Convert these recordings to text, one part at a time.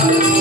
Thank you.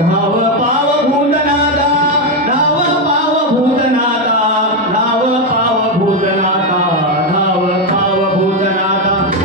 धाव पाव भूतनाथा, धाव पाव भूतनाथा, धाव पाव भूतनाथा, धाव पाव भूतनाथा,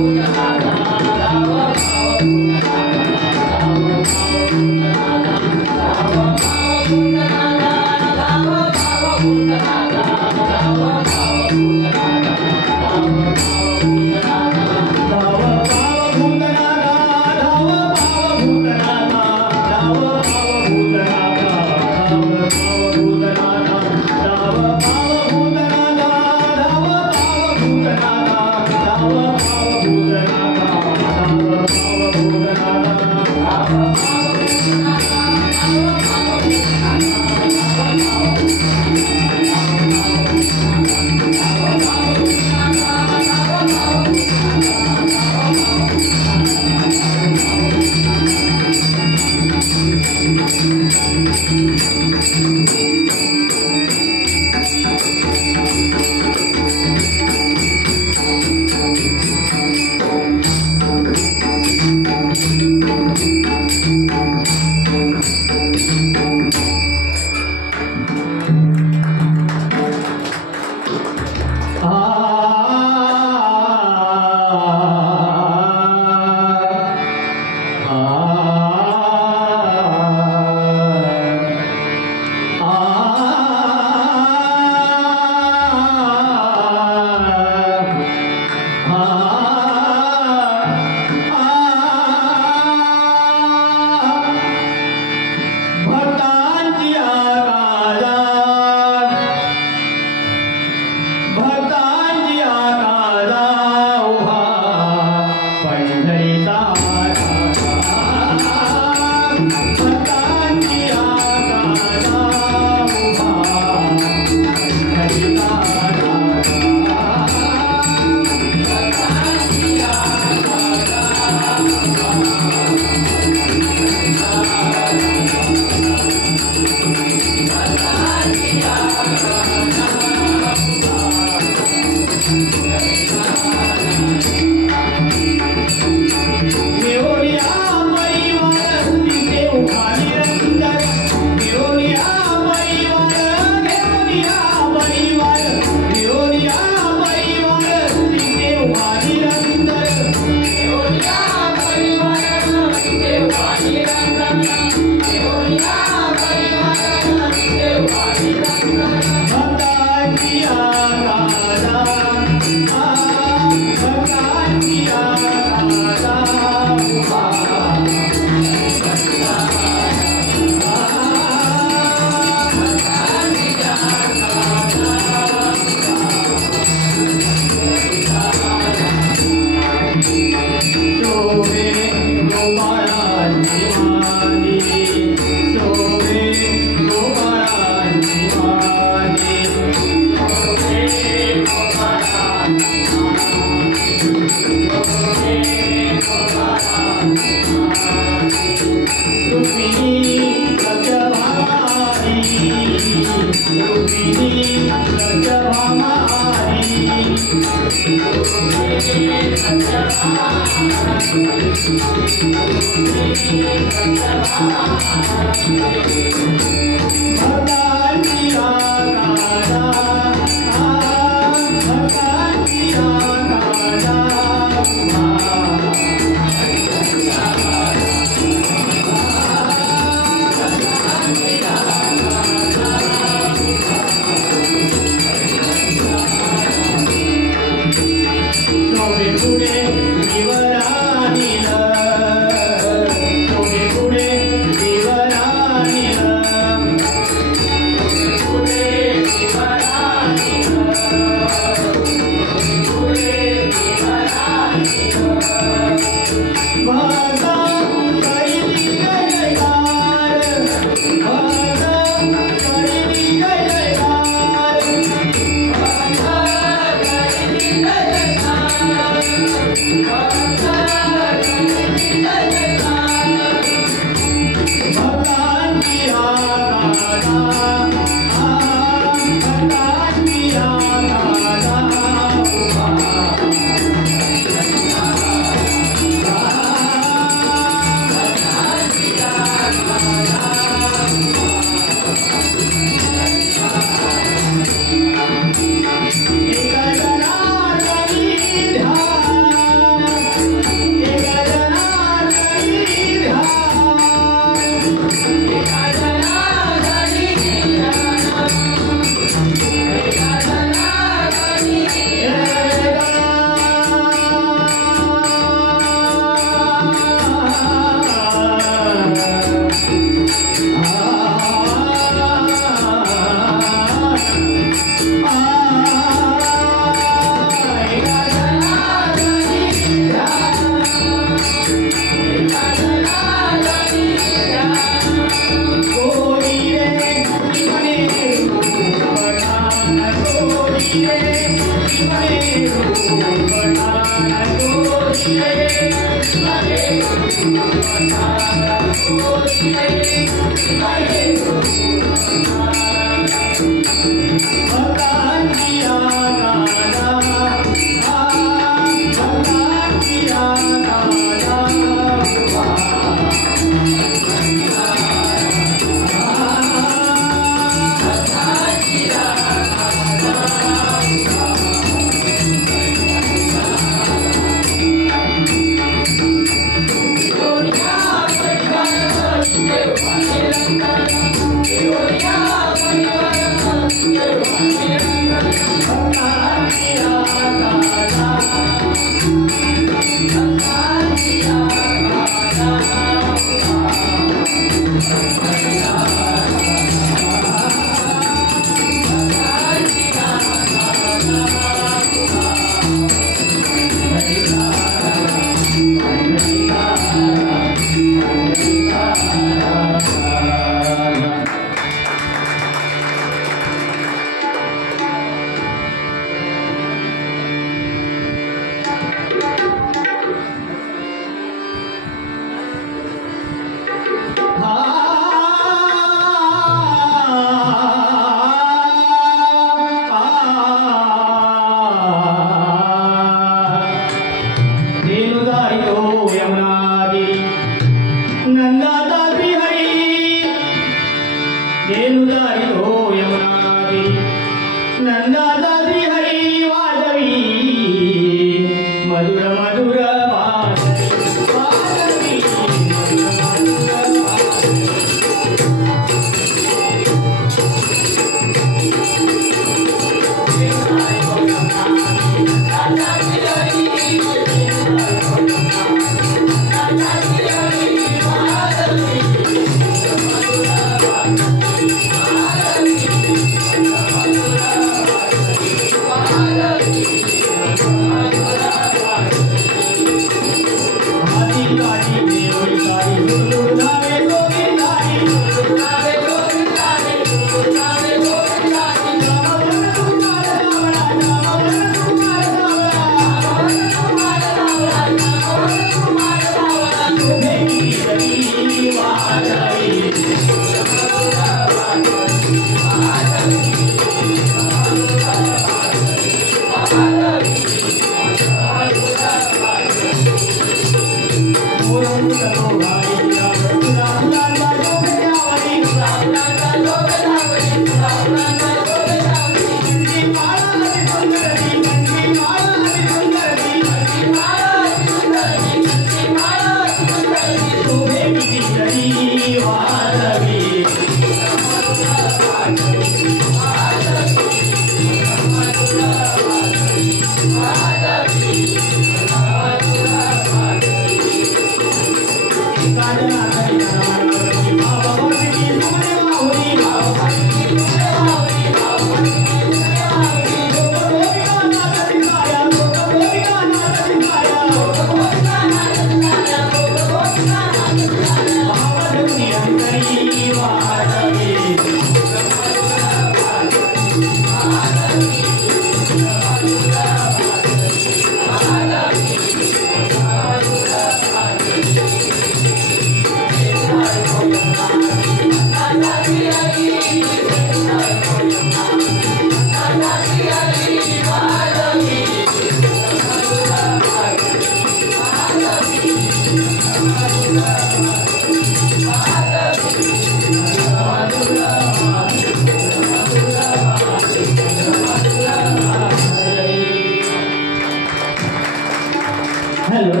हॅलो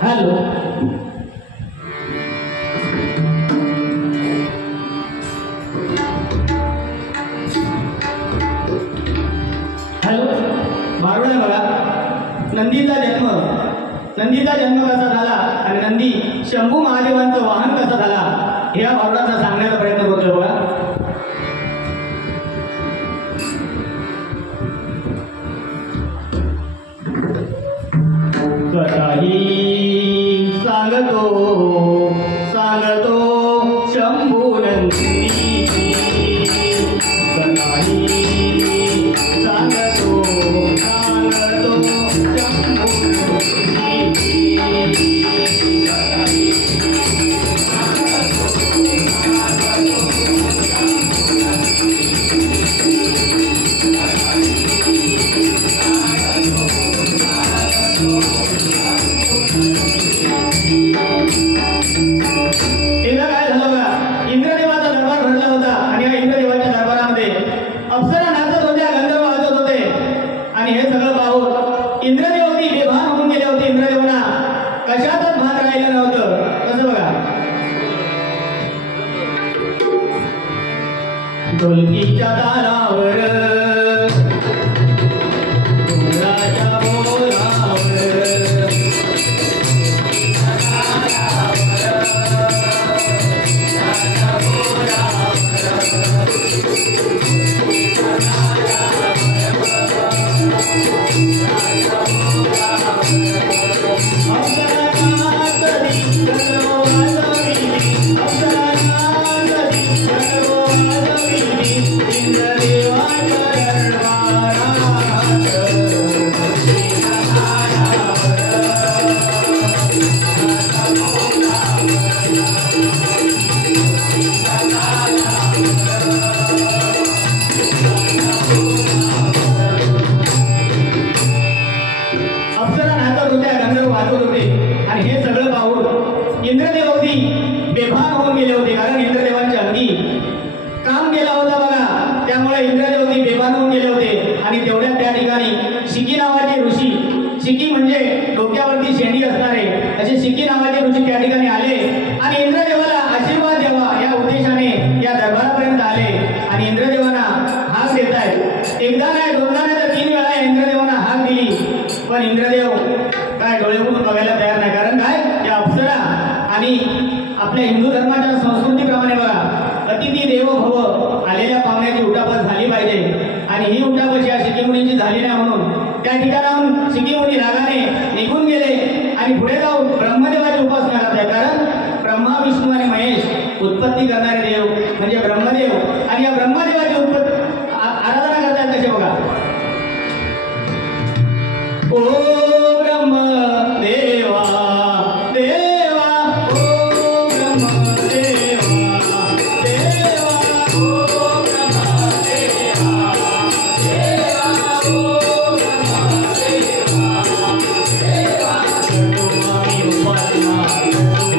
हॅलो हॅलो मारुड आहे बघा. नंदीचा जन्म कसा झाला आणि नंदी शंभू महादेवांचं वाहन कसं झाला हे या मारुडाचा सांगण्याचा प्रयत्न करतोय बघा. कथाही सांगतो शंभू नंदी. कथाही सांगतो कशातच भान राहिलं नव्हतं. कसं बघा. ढोलकीच्या तालावर डोंगराच्या बोलावर बेभान होऊन गेले होते. कारण इंद्रदेवांच्या अंगी काम केला होता बघा. त्यामुळे इंद्रदेवती बेभान होऊन गेले होते. आणि तेवढ्या त्या ठिकाणी शिकी नावाचे ऋषी, शिकी म्हणजे डोक्यावरती शेंडी असणारे असे शिकी नावाचे ऋषी त्या ठिकाणी आले आणि इंद्रदेवाला आशीर्वाद द्यावा या उद्देशाने या दरबारापर्यंत आले. आणि इंद्रदेवांना हाक देत आहेत. एकदा नाही, दोनदा नाही, तर 3 वेळा इंद्रदेवांना हाक दिली. पण इंद्रदेव काय डोळे उघडून बघायला तयार नाही. कारण काय, या अप्सरा आणि आपल्या हिंदू धर्माच्या संस्कृतीप्रमाणे बघा, अतिथी देवो भव, आलेल्या पाहुण्याची उठापत झाली पाहिजे. आणि ही उठापत या शिकीमुनीची झाली नाही म्हणून त्या ठिकाणाहून शिकीमुनी रागाने निघून गेले आणि पुढे जाऊन ब्रह्मदेवाची उपासना करतात. कारण ब्रह्मा, विष्णू आणि महेश उत्पत्ती करणारे देव म्हणजे ब्रह्मदेव. आणि या ब्रह्मदेवाची आराधना करतात. कसे बघा. ओ ब्रह्मदेवा देवा, ओ ब्रह्मदेवा देवा, ओ ब्रह्मदेवा देवा, ओ ब्रह्मदेवा देवा. आम्ही उपासना, आम्ही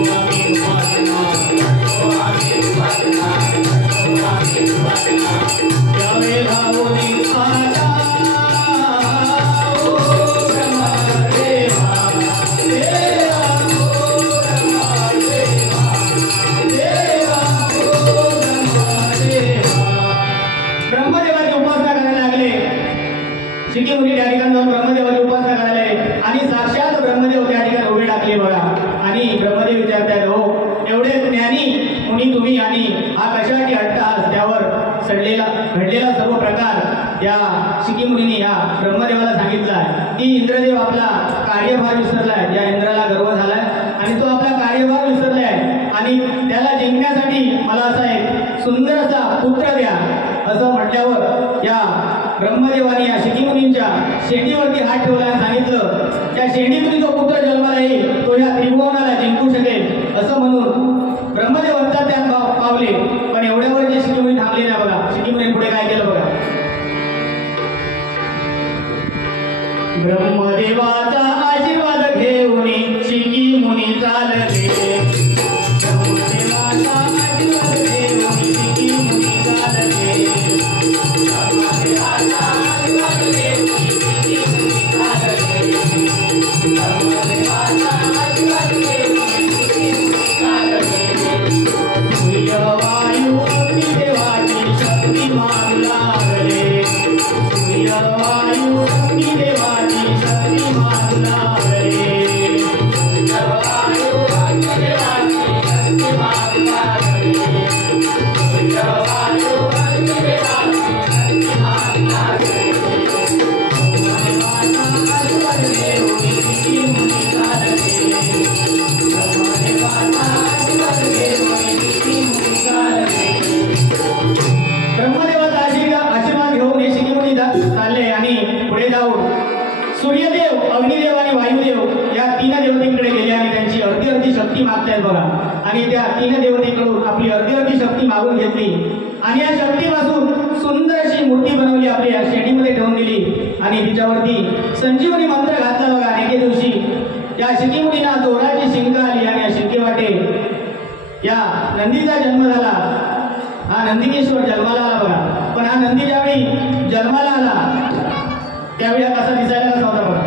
उपासना, आम्ही उपासना, आम्ही उपासना त्यावे धावून आता. ब्रह्मदेवाची उपासना करायला लागले. शिकीमुनी त्या ठिकाणी जाऊन ब्रह्मदेवाची उपासना करायला लागले आणि साक्षात ब्रह्मदेव त्या ठिकाणी उभे टाकले बघा. आणि ब्रह्मदेव विचारतात, हो एवढे ज्ञानी मुनी तुम्ही आणि हा कशासाठी हट्टहास, त्यावर घडलेला सर्व प्रकार या शिकीमुनीने या ब्रह्मदेवाला सांगितला की इंद्रदेव आपला कार्यभार विसरलाय. या इंद्राला गर्व झालाय आणि तो आपला कार्यभार विसरलाय आणि त्याला जिंकण्यासाठी मला असा एक सुंदर असा पुत्र द्या असं म्हटल्यावर या ब्रह्मदेवाने या शिकीमुनींच्या शेंडीवरती हात ठेवला आणि सांगितलं, त्या शेंडीतून जो पुत्र जन्माला येईल तो या त्रिभुवनाला जिंकू शकेल असं म्हणून ब्रह्मदेव अंतर त्यात पावले. पण एवढ्यावर जे शिकीमुनी थांबले नाही बघा. शिकीमुनी पुढे काय केलं बघा. ब्रह्मदेवाचा आशीर्वाद घेऊन शिकीमुनी चालले. ब्रह्मदेवाचा आशीर्वाद घेऊन शिकीमुनी चालले. ब्रह्मदेवाचा आशीर्वाद घेऊन शिकीमुनी चालले. सूर्यदेव, अग्निदेव आणि वायुदेव या तीन देवतेकडे गेले आणि त्यांची अर्धी अर्धी शक्ती मागतायत बघा. आणि त्या तीन देवतेकडून आपली अर्धी अर्धी शक्ती मागून घेतली आणि या शक्तीपासून सुंदर अशी मूर्ती बनवली, आपल्या शेडीमध्ये ठेवून दिली आणि तिच्यावरती संजीवनी मंत्र घातला बघा. एके दिवशी या शिकीमुनींना जोराची शिंक आली आणि या शिंकेवाटे या नंदीचा जन्म झाला. हा नंदिकेश्वर जन्माला आला बघा. पण हा नंदी ज्यावेळी जन्माला आला त्यावेळी कसा दिसायला कसा होता बघा.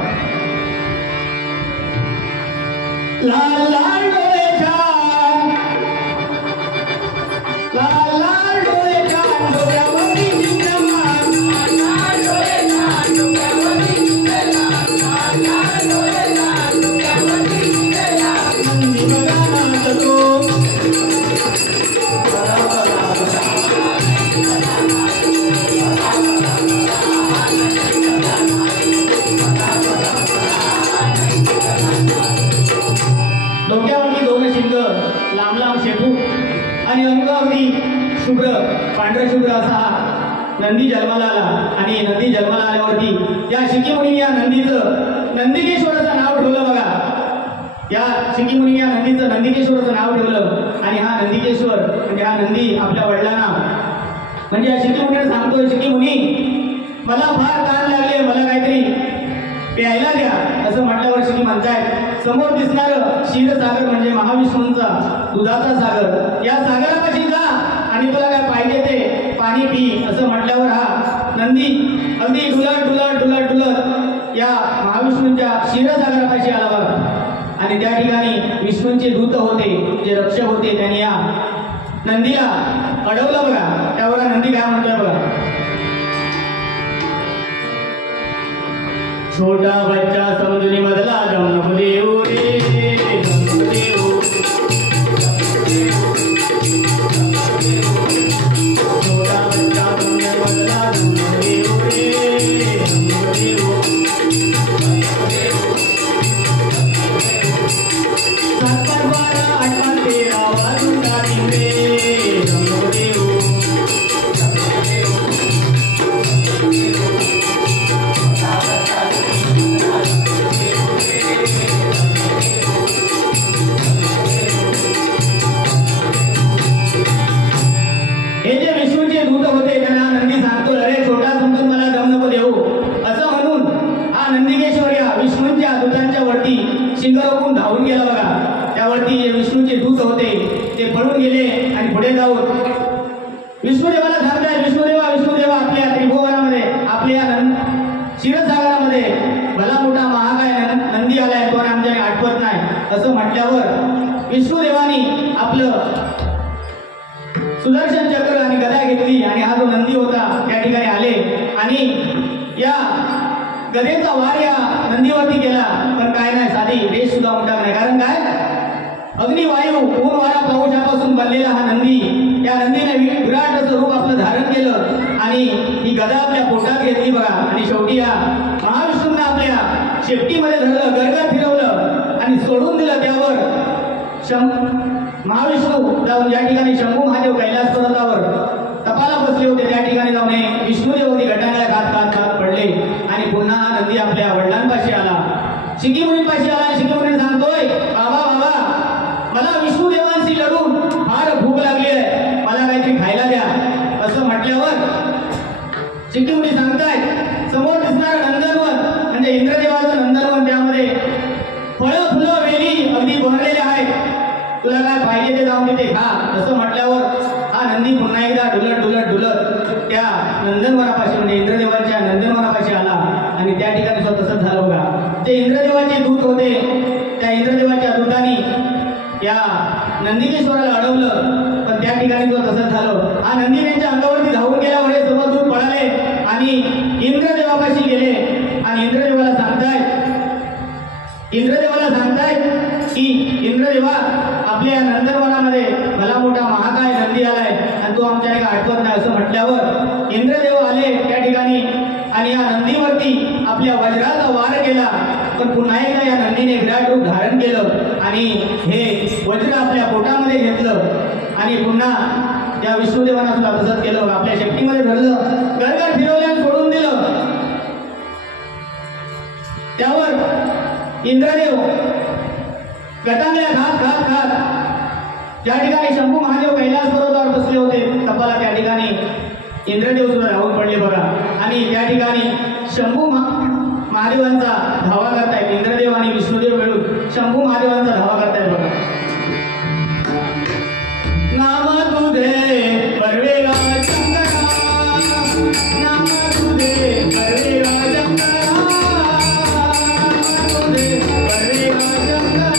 लाल लाल डोळे छान, लाल लाल डोळे छान, डोक्यावरती शिंगमान, लाल डोळे छान, डोक्यावरती शिंगमान, लाल लाल डोळे छान, डोक्यावरती शिंगमान, नंदी बघा नाचतो. डोक्यावरती दोन शिंग, लांब लांब शेपू आणि अंगावरती शुभ्र पांढर शुभ्र असा नंदी जन्माला आला. आणि नंदी जन्माला आल्यावरती या शिकीमुनी या नंदीचं नंदिकेश्वराचं नाव ठेवलं बघा. या शिकीमुनी या नंदीचं नंदिकेश्वराचं नाव ठेवलं. आणि हा नंदिकेश्वर म्हणजे हा नंदी आपल्या वडिलांना म्हणजे या शिकीमुनीने सांगतोय, शिकीमुनी मला फार ताण लागले, मला काहीतरी प्यायला द्या. असं म्हटल्यावर शिकी म्हणतायत, समोर दिसणारं क्षीरसागर म्हणजे महाविष्णूंचा दुधाचा सागर, या सागरापाशी जा आणि तुला काय पाहिजे ते पाणी पी. असं म्हटल्यावर हा नंदी अगदी डुलत डुलत डुलत डुलत या महाविष्णूंच्या क्षीरसागरापाशी आला बघा. आणि त्या ठिकाणी विष्णूंचे दूत होते, जे रक्षक होते, त्यांनी या नंदीला अडवलं बघा. त्यावर नंदी काय म्हणतोय बघा. छोटा बच्चा समजुनी मधला जम देऊ रे, जम देऊ. छोटा बच्चा समजुनी मधला जम देऊ रे, जम देऊ. सत्तर बारा अठरा तेरा वाजून टाकीन रे, जम देऊ. हे जे विष्णूचे दूत होते त्यांना नंदी सांगतो, अरे छोटा समजून मला दम नको देऊ. असं म्हणून हा नंदिकेश्वर या विष्णूंच्या दूतांच्या वरती शिंग रोखून धावून गेला बघा. त्यावरती जे विष्णूचे दूत होते ते पळून गेले आणि पुढे जाऊन विष्णुदेवाला सांगतायत, विष्णुदेवा विष्णुदेवा, आपल्या त्रिभुवनामध्ये आपल्या क्षीरसागरामध्ये भला मोठा महाकाय नंदी आलाय, तो आमच्याने आठवत नाही. असं म्हटल्यावर विष्णुदेवानी आपलं सुदर्शन चक्र आणि गदा घेतली आणि हा जो नंदी होता त्या ठिकाणी आले आणि या गदेचा वार या नंदीवरती केला. पण काय नाही, साधी रेष सुद्धा उमटणार नाही. कारण काय, अग्निवायू ऊन वारा पाऊस यापासून बनलेला हा नंदी, या नंदीने विराट असं रूप आपलं धारण केलं आणि ही गदा आपल्या पोटात घेतली बघा. आणि शेवटी या महाविष्णूंना आपल्या शेपटीमध्ये धरलं, गरगर फिरवलं आणि सोडून दिलं. त्यावर महाविष्णू जाऊन ज्या ठिकाणी शंभू महादेव कैलास पर्वतावर तपाला बसले होते त्या ठिकाणी जाऊन विष्णुदेव गटांगळ्या खात खात खात पडले. आणि पुन्हा हा नंदी आपल्या वडिलांपाशी आला, शिकीमुनींपाशी आला. शिकीमुनी सांगतोय, बाबा बाबा, मला विष्णुदेवांशी लढून फार भूक लागली आहे, मला काहीतरी खायला द्या. असं म्हटल्यावर शिकीमुनी सांगतायत, समोर दिसणारं नंदनवन म्हणजे इंद्रदेवाचं नंदनवन, त्यामध्ये फळं फुलं वेली अगदी बहरलेले आहेत, तुला काय पाहिजे ते जाऊन तिथे खा. असं म्हटल्यावर हा नंदी पुन्हा एकदा डुलत डुलत डुलत त्या नंदनवनापाशी म्हणजे इंद्रदेवाच्या नंदनवनापाशी आला. आणि त्या ठिकाणी तसंच झालं बघा. ते इंद्रदेवाचे दूत होते, त्या इंद्रदेवाच्या दूतांनी या नंदिकेश्वराला अडवलं. पण त्या ठिकाणी तसंच झालं. हा नंदी त्यांच्या अंगावरती धावून गेल्यावर हे सर्व दूत पळाले आणि इंद्रदेवापाशी गेले आणि इंद्रदेवाला सांगतायत, इंद्रदेवाला सांगतायत की इंद्रदेवा आपल्या नंदनवनामध्ये भला मोठा महाकाय नंदी आलाय आणि तो आमच्या आठवत नाही असं म्हटल्यावर इंद्रदेव आले त्या ठिकाणी आणि या नंदीवरती आपल्या वज्राचा वार केला. पण पुन्हा एकदा या नंदीने विराट रूप धारण केलं आणि हे वज्र आपल्या पोटामध्ये घेतलं आणि पुन्हा त्या विष्णुदेवांना सुद्धा तसंच केलं. आपल्या शेपटीमध्ये धरलं, गरगर फिरवल्यानं सोडून दिलं. त्यावर इंद्रदेव गटांगल्या खात खात खात ज्या ठिकाणी शंभू महादेव कैलास पर्वतावर बसले होते तपाला त्या ठिकाणी इंद्रदेव सुद्धा धावून पडले बघा. आणि त्या ठिकाणी शंभू महादेवांचा धावा करतायत. इंद्रदेव आणि विष्णुदेव मिळून शंभू महादेवांचा धावा करतायत बघा. नाम तुझे परवेगा शंकरा, नाम तुझे परवेगा शंकरा, तुझे परवेगा शंकरा,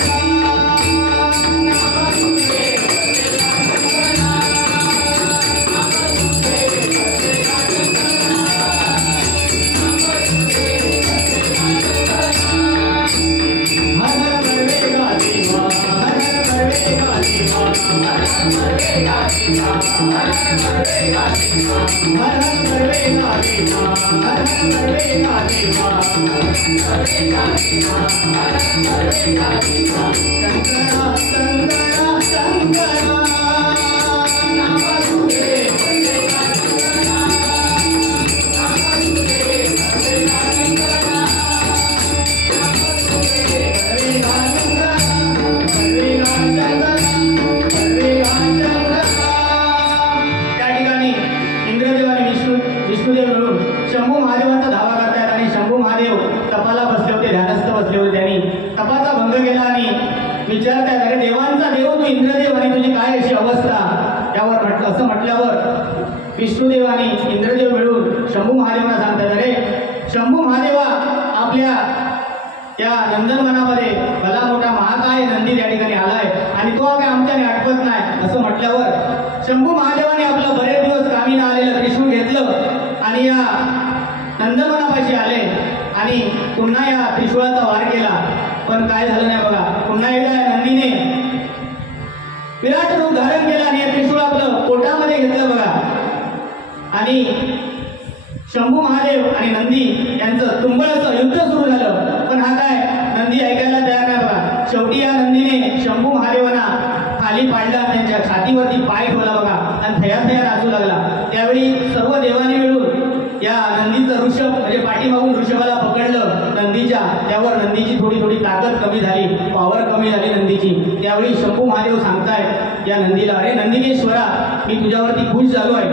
विष्णुदेव मिळून शंभू महादेवांचा धावा करतायत. आणि शंभू महादेव तपाला बसले होते, ध्यानस्थ बसले होते. त्यांनी तपाचा भंग केला आणि विचारतायत, अरे देवांचा देव तू इंद्रदेव आणि तुझी काय अशी अवस्था. त्यावर असं म्हटल्यावर विष्णुदेव आणि इंद्रदेव मिळून शंभू महादेवांना सांगतात, अरे शंभू महादेवा आपल्या त्या नंदनवनामध्ये भला मोठा महाकाय नंदी त्या ठिकाणी आलाय आणि तो काय आमच्याने आठवत नाही. असं म्हटल्यावर शंभू महादेवाने आपलं बरेच दिवस कामी न आलेलं त्रिशूळ घेतलं आणि या नंदनवनापाशी आले आणि पुन्हा या त्रिशूळाचा वार केला. पण काय झालं नाही बघा. पुन्हा एकदा या नंदीने विराट रूप धारण केला आणि त्रिशूळ आपलं पोटामध्ये घेतलं बघा. आणि शंभू महादेव आणि नंदी यांचं तुंबळचं युद्ध सुरू झालं. पण हा काय नंदी ऐकायला तयार नाही बघा. शेवटी या नंदीने शंभू महादेवांना खाली पाडला, त्यांच्या छातीवरती पाय ठेवला बघा आणि थया थया नाचू लागला. त्यावेळी सर्व देवाने मिळून या नंदीचं ऋषभ म्हणजे पाठीमागून ऋषभाला पकडलं नंदीच्या. त्यावर नंदीची थोडी थोडी ताकद कमी झाली, पॉवर कमी झाली नंदीची. त्यावेळी शंभू महादेव सांगतायत या नंदीला, अरे नंदिकेश्वरा मी तुझ्यावरती खुश झालो आहे,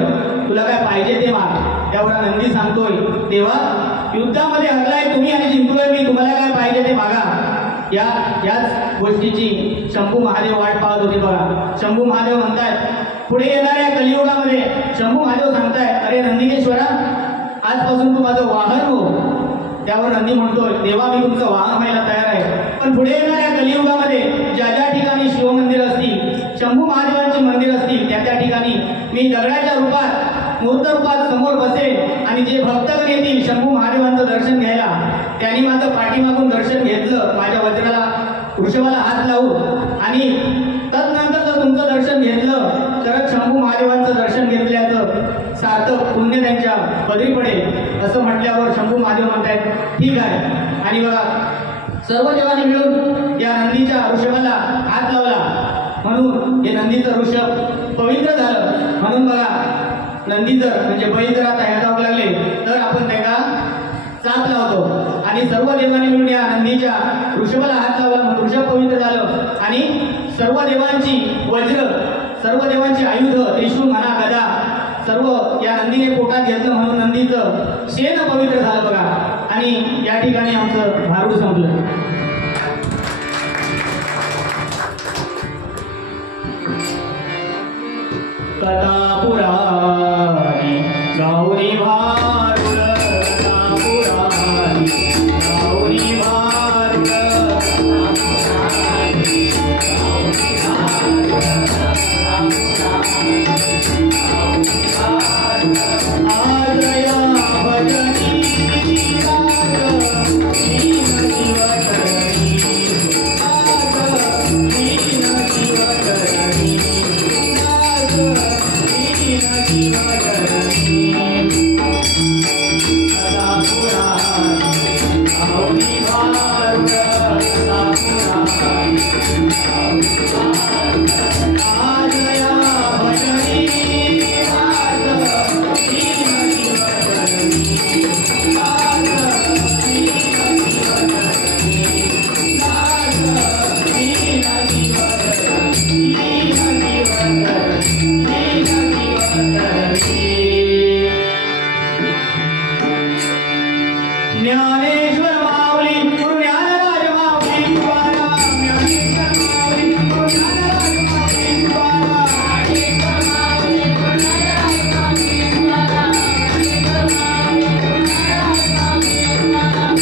तुला काय पाहिजे ते माग. त्यावर नंदी सांगतोय, देवा युद्धामध्ये हरलाय तुम्ही आणि जिंकलोय मी, तुम्हाला काय पाहिजे ते मागा. याच गोष्टीची शंभू महादेव वाट पाहत होते बघा. शंभू महादेव म्हणतायत, पुढे येणाऱ्या कलियुगामध्ये शंभू महादेव सांगतायत, अरे नंदिकेश्वरा आजपासून तू माझं वाहन हो. त्यावर नंदी म्हणतोय, देवा मी तुमचं वाहन व्हायला तयार आहे, पण पुढे येणाऱ्या कलियुगामध्ये ज्या ज्या ठिकाणी शिवमंदिर असतील, शंभू महादेवांची मंदिर असतील, त्या त्या ठिकाणी मी दगडाच्या रूपात मूर्त रूपात समोर बसेल आणि जे भक्तगण येतील शंभू महादेवांचं दर्शन घ्यायला, त्यांनी माझं पाठीमागून दर्शन घेतलं, माझ्या वज्राला वृषभाला हात लावून, आणि तदनंतर जर तुमचं दर्शन घेतलं तर शंभू महादेवांचं दर्शन घेतल्याचं सार्थक पुण्य त्यांच्या पदरी पडेल. असं म्हटल्यावर शंभू महादेव म्हणतायत, ठीक आहे. आणि बघा सर्व देवांनी मिळून या नंदीच्या ऋषभाला हात लावला म्हणून हे नंदीचं ऋषभ पवित्र झालं. म्हणून बघा नंदी जर म्हणजे बैल जर आता ह्या जाऊ लागले तर आपण त्याला चाप लावतो. आणि सर्व देवांनी मिळून या नंदीच्या ऋषभाला हात लावला म्हणून ऋषभ पवित्र झालं. आणि सर्व देवांची वज्र, सर्व देवांची आयुध, त्रिशूळ म्हणा, गदा, सर्व या नंदीने पोटात घेतलं म्हणून नंदीचं शेण पवित्र झालं बघा. आणि या ठिकाणी आमचं भारूड संपलं. कथा पुराणी गौरी भारूड, कथा पुराणी गौरी भारूड, आज या भजनी राग ज्ञानेश्वर माऊली गुरु ज्ञानराज माऊली तुकाराम ज्ञानेश्वर माऊली गुरु ज्ञानराज माऊली तुकाराम ज्ञानेश्वर माऊली गुरु ज्ञानराज माऊली तुकाराम ज्ञानेश्वर माऊली गुरु ज्ञानराज माऊली तुकाराम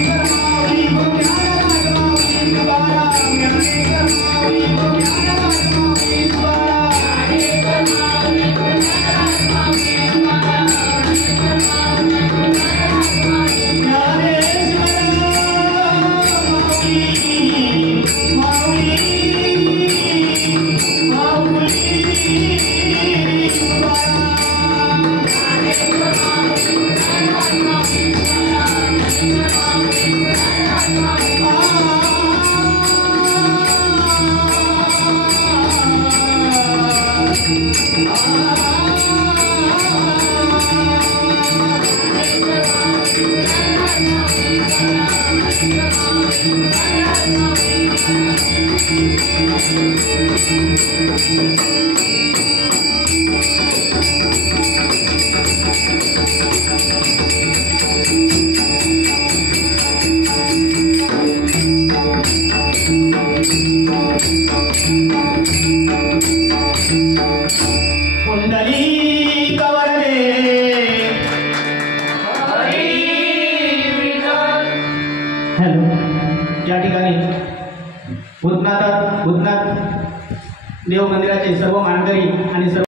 ज्ञानेश्वर माऊली गुरु ज्ञानराज माऊली तुकाराम ज्ञानेश्वर माऊली गुरु ज्ञानराज माऊली तुकाराम ज्ञानेश्वर माऊली गुरु ज्ञानराज माऊली तुकाराम हॅलो, या ठिकाणी भूतनाथ देव मंदिराचे सर्व मानकरी आणि सर्व